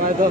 వాళ్ళ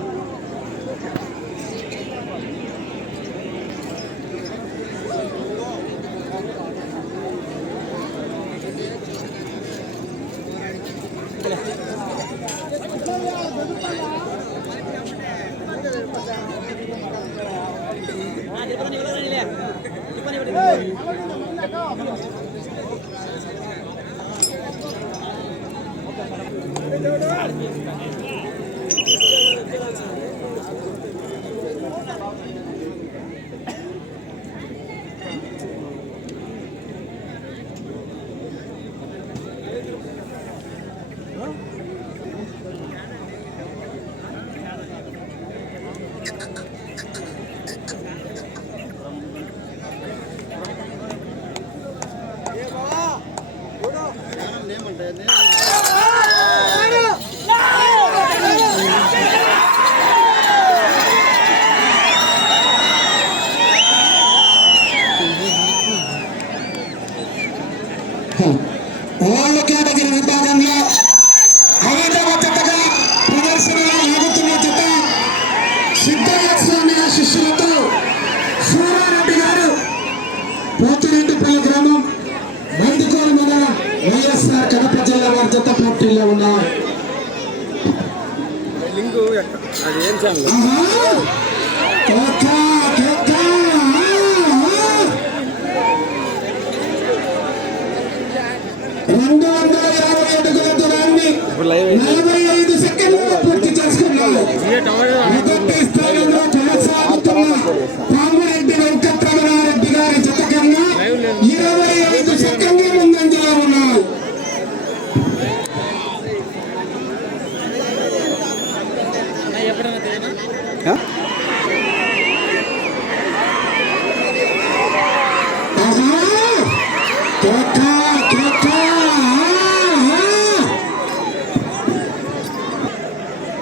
Okay.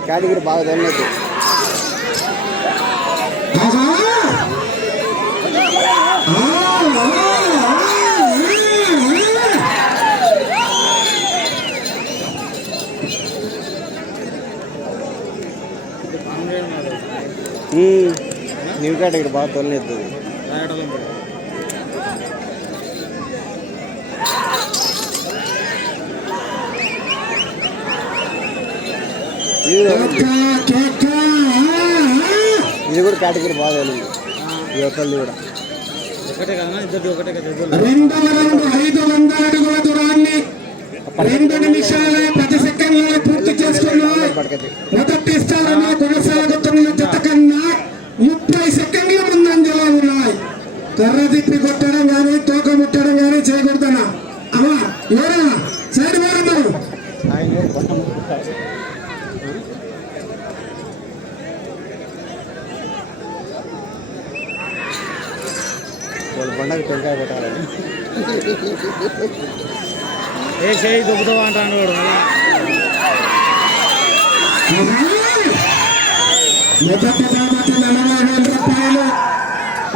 Category బాగా తెలియదు ఆహా! ఆ, ఆ, ఆ, ఆ. న్యూ కేటగిరీ బాగా తొలలేదు ఇది కూడా కేటగిరీ బాగా ఈ ఒక్కళ్ళు కూడా. రెండవ రౌండ్ ఐదు వందల అడుగుల దూరాన్ని రెండు నిమిషాల పది సెకండ్లలో పూర్తి చేసుకున్నారు మొదటి స్థానంలో కొనసాగుతున్న జత కన్నా ముప్పై సెకండ్ల ముందంజలో ఉన్నాయి. కర్ర తిప్పి కొట్టడం కానీ తోక ముట్టడం కానీ చేయకూడదనా అమ్మా ఎవరా సైడ్ వారమ్మా. బండకు టెంకాయ పెట్టాలని ఏ చేయి దొబ్బుతావా అంటాను వాడు మొదటి బాబతి నలభై వేల రూపాయలు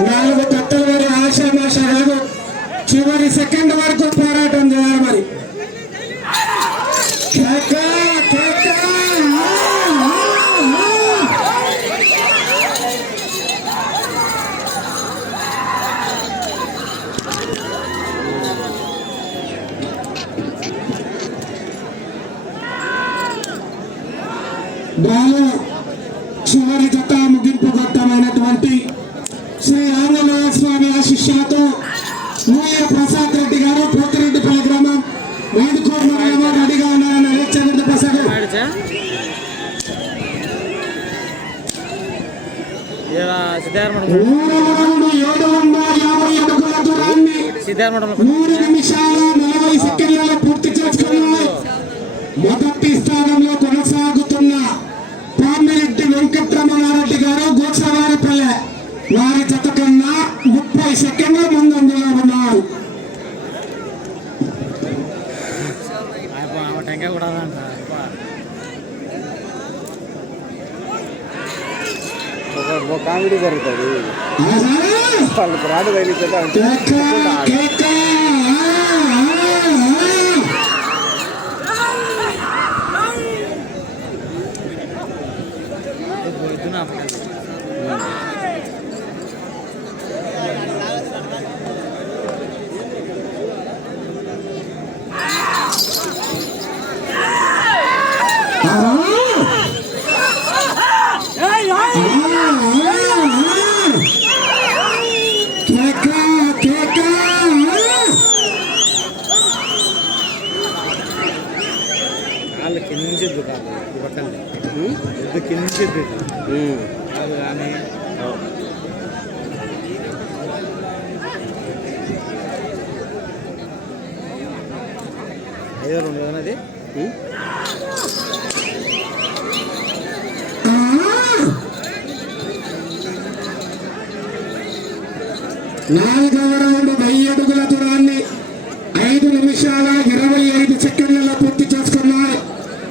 నాలుగు తట్టల వారి ఆశామాష కాదు. చివరి సెకండ్ వరకు పోరాటం చేయాలి మరి కేక, కేక, ఆ, ఆ, ఆ. బాలు చివరి జత ముగింపు ఘట్టమైనటువంటి శ్రీ ఆంజనేయ స్వామి ఆశిష్యులతో నూయ ప్రసాద్ రెడ్డి గారు పోతిరెడ్డిపల్లి గ్రామం మైదుకూరు మండలంలో రెడీగా ఉన్నారని హెచ్చరిక ప్రసాద్ ఆడిచా ఇలా సిద్ధార్థ మూడవ రౌండ్ ఏడు వందల యాభై అడుగుల దూరాన్ని సిద్ధార్థ మూడు నిమిషాల నలభై సెకండ్లలో పూర్తి చేసుకున్నారు సార్ ఓ కామెడీ జరుగుతుంది వాళ్ళు ప్రాణ తగిలితే పొద్దున నాలుగవ రౌండ్ వెయ్యి అడుగుల దూరాన్ని ఐదు నిమిషాల ఇరవై ఐదు సెకండ్లలో పూర్తి చేసుకున్నాయి.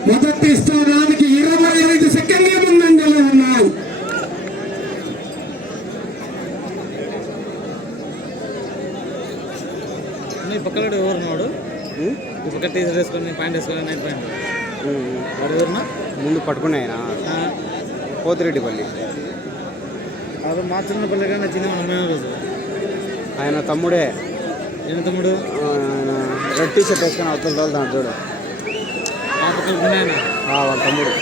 మొదటి స్థానానికి ఇరవై ఐదు సెకండ్ల ముందంజలో ఉన్నాయి. ఈ పక్కన ఎవరు ఉన్నాడు? ఈ పక్క టీషర్ట్ వేసుకొని ప్యాంట్ వేసుకొని నైట్ ప్యాంట్ వాడు ఎవరున్నా? ముందు పట్టుకున్నాయన పోతిరెడ్డిపల్లి. అది మా చిన్నపల్లి కానీ చిన్న మనం రోజు. ఆయన తమ్ముడే. ఏం తమ్ముడు? ఆయన రెడ్ టీ షర్ట్ వేసుకొని అవతల చూడు. పక్కన ఉన్నాయన ఆ, వాళ్ళ తమ్ముడు.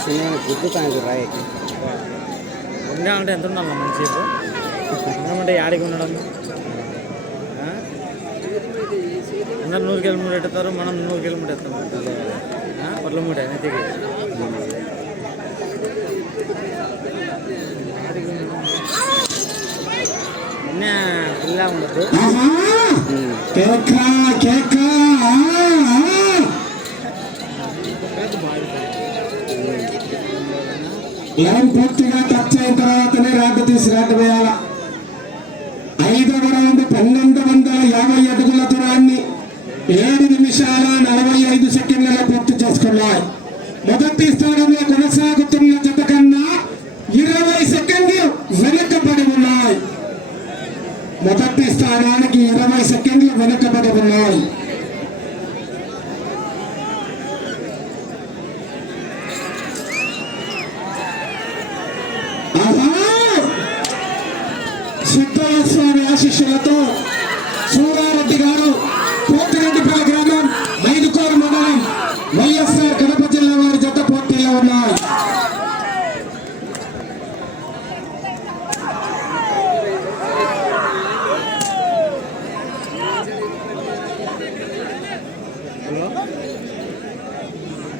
చిన్న గుద్దుతాను రాయకి ఉండా అంటే ఎంత ఉండాలి మంచి ఉండమంటే యాడికి ఉండడం ఆ? అందరు నూరు కిలోమీటర్ ఎత్తుతారు మనం నూరు కిలోమీటర్ ఎత్తాం ఆ? పట్ల మూట నెత్తికి నిన్న పిల్ల ఉండదు ఆహా. కేక, లైన్ పూర్తిగా టచ్ అయిన తర్వాతనే రాడ్డు తీసి రాడ్డు వేయాల. ఐదవ రౌండ్ పన్నెండు వందల యాభై అడుగుల దూరాన్ని ఏడు నిమిషాల నలభై ఐదు సెకండ్లలో పూర్తి చేసుకున్నాయి. మొదటి స్థానంలో కొనసాగుతున్న జత కన్నా ఇరవై సెకండ్లు వెనుకబడి ఉన్నాయి. మొదటి స్థానానికి ఇరవై సెకండ్లు వెనుకబడి ఉన్నాయి ఆహా! సిద్ధయ్య స్వామి ఆశిష్యులతో సూరారెడ్డి గారు పోతిరెడ్డిపల్లి గ్రామం మైదుకోరు మండలం వైఎస్ఆర్ కడప జిల్లా వారి జత పోటీలో ఉన్నాయి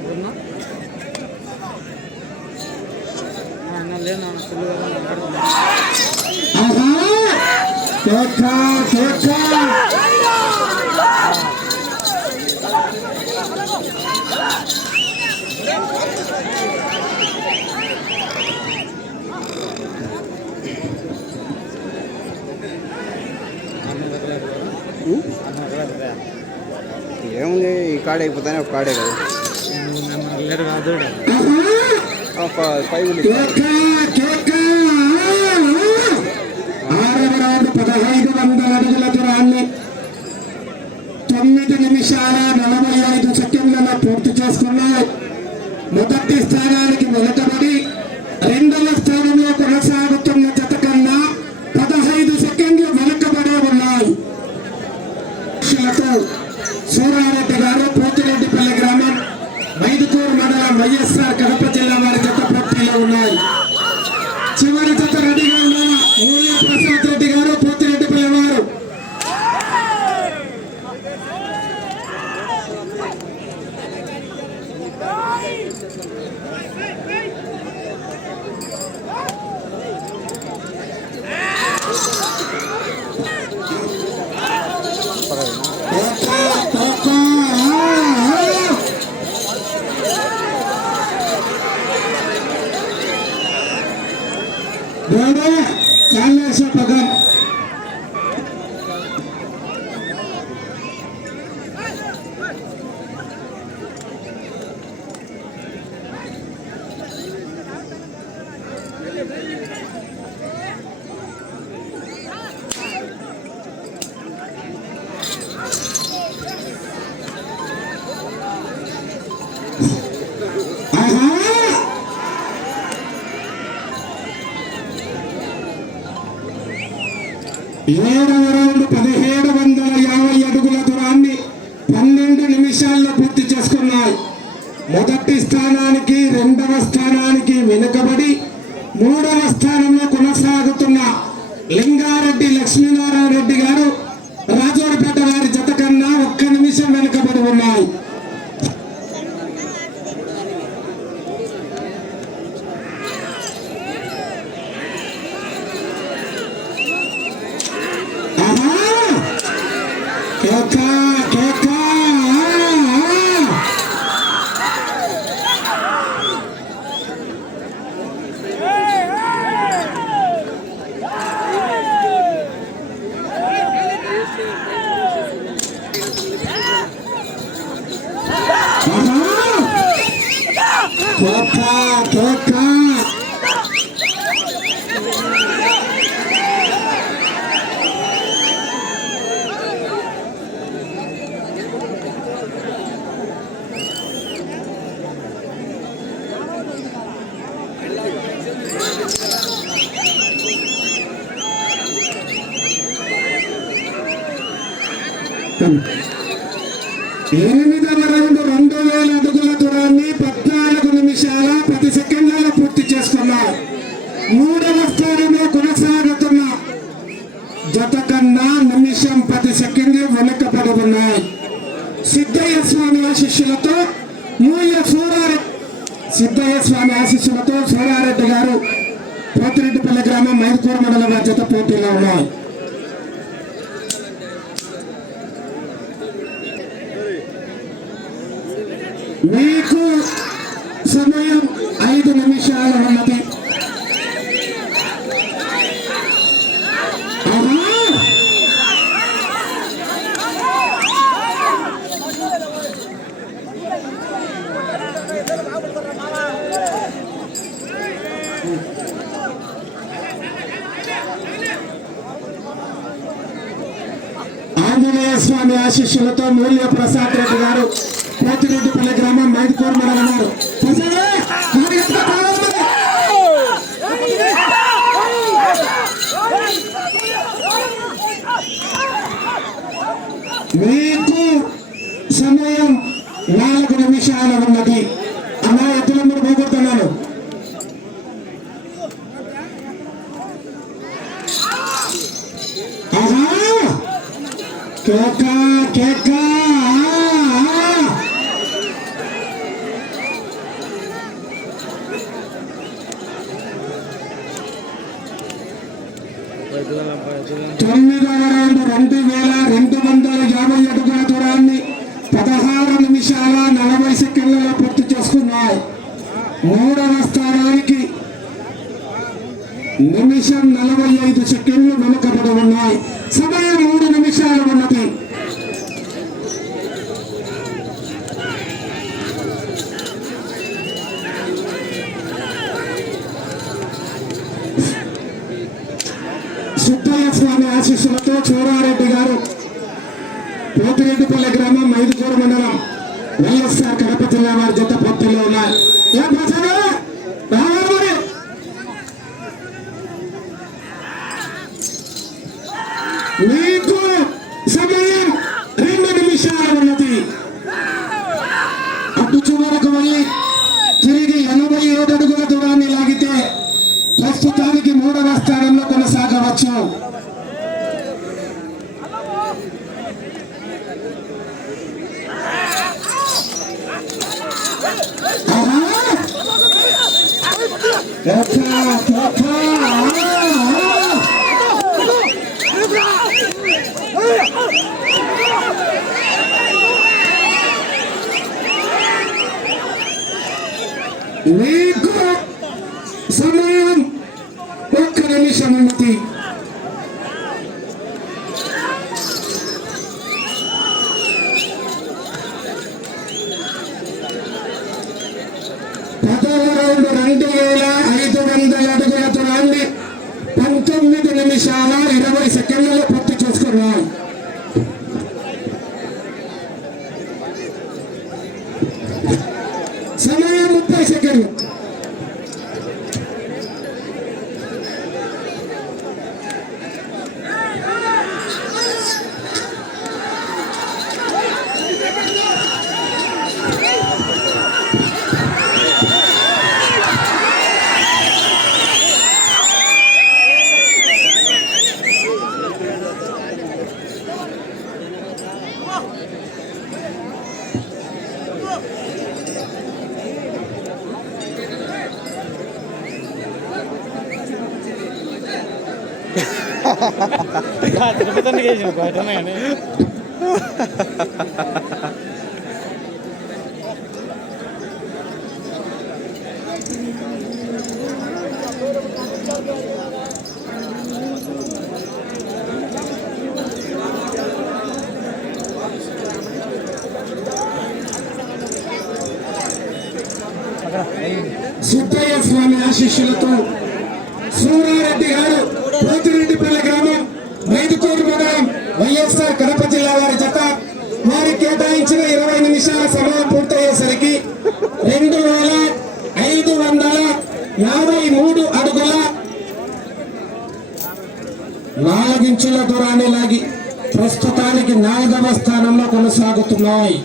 ఎవరున్నా? ఆ, కేక, కేక. అన్న వదలలేదు కదా? అన్న వదలలేదు కదా? ఏముంది ఈ కాడే అయిపోతానే ఒక కాడే కదా నువ్వు నన్ను వదలలేడు కాదు ఆహా! ఆ, ప- పదహైదు వందల అడుగుల దూరాన్ని తొమ్మిది నిమిషాల నలభై ఐదు సెకండ్లలో పూర్తి చేసుకున్నాయి. మొదటి స్థానానికి వెనుకబడి రెండవ స్థానంలో కొనసాగుతున్న జత కన్నా పదహైదు సెకండ్లు వెనుకబడే ఉన్నాయి. లక్ష్యాలతో సూరారెడ్డి గారు పోతిరెడ్డిపల్లి గ్రామం మైదుకూరు మండలం వైఎస్ఆర్ కడప జిల్లా వారి జత పోటీలో ఉన్నాయి. చివరి జత రెడీగా ఉన్న మూల్య ప్రసాద్ రెడ్డి గారు పోతిరెడ్డిపల్లి వారు కోకా, కోకా, ఆ, ఆ. లేదా కాన్వేషన్ పథకం ఏడవ రౌండ్ పదిహేడు వందల యాభై అడుగుల దూరాన్ని పన్నెండు నిమిషాల్లో పూర్తి చేసుకున్నాయి. మొదటి స్థానానికి రెండవ స్థానానికి వెనుకబడి మూడవ స్థానంలో కొనసాగుతున్న లింగారెడ్డి లక్ష్మీనారాయణ రెడ్డి గారు రాజోడిపేట వారి జత కన్నా ఒక్క నిమిషం వెనుకబడి ఉన్నాయి. Toca, toca. అడుగుల పద్నాలుగు నిమిషాల పది సెకండ్లలో పూర్తి చేసుకున్నారు మూడవ స్థానంలో కొనసాగుతున్న జత కన్నా నిమిషం పది సెకండ్లు వెనుకబడి ఉన్నాయి. సిద్ధయ్య స్వామి ఆశిష్యులతో మూల్య సూరారెడ్డి సిద్ధయ్య స్వామి ఆశిష్యులతో సూరారెడ్డి గారు పోతిరెడ్డిపల్లి గ్రామం మైదుకూరు మండలం జత పోటీలో ఉన్నాయి. మీకు సమయం ఐదు నిమిషాలు ఉన్నది ఆహా! ఆంజనేయ ఆశీస్సులతో మూల్య ప్రసాద్ రెడ్డి గారు పోతిరెడ్డిపల్లి గ్రామం మైదుకూరు మండలం వారు మీకు సమయం నాలుగు నిమిషాలు ఉన్నది. টাকা টাকা నిమిషం నలభై ఐదు సెకండ్లు వెనుకబడి ఉన్నాయి. సమయం మూడు నిమిషాలు ఉన్నది. సిద్ధయ్య స్వామి ఆశీస్సులతో చోరారెడ్డి గారు పోతిరెడ్డిపల్లె గ్రామం మైదుకూరు మండలం వైఎస్ఆర్ కడప జిల్లా వారి జత పొత్తుల్లో ఉన్నాయి ఏ ప్రసాద్ రావాలి మరి. మీకు సమయం రెండు నిమిషాలు ఉన్నది అటు చివరకు వెళ్ళి తిరిగి ఎనభై ఏడు అడుగుల దూరాన్ని లాగితే ప్రస్తుతానికి మూడవ స్థానంలో కొనసాగవచ్చు ఆహా! కేక, కేక, ఆ, ఆ. మీకు సమయం ఒక్క నిమిషం ఉన్నది పదవ రౌండ్ రెండు వేల ఐదు వందల అడుగుల దూరాన్ని పంతొమ్మిది నిమిషాల ఇరవై సెకండ్లలో పూర్తి చేసుకున్నాం సమయం ముప్పై సెకండ్లు తిరుపతి చేసిన బయటనే కానీ సుబ్బయ్య స్వామి ఆశీస్సులతో సూరారెడ్డి గారు పోతిరెడ్డిపల్లి గ్రామం రైతుకోటి మండలం వైఎస్ఆర్ కడప జిల్లా వారి జత. వారి కేటాయించిన ఇరవై నిమిషాల సమయం పూర్తయ్యేసరికి రెండు వేల ఐదు వందల యాభై మూడు అడుగుల నాలుగించుల దూరాన్ని లాగి ప్రస్తుతానికి నాలుగవ స్థానంలో కొనసాగుతున్నాయి.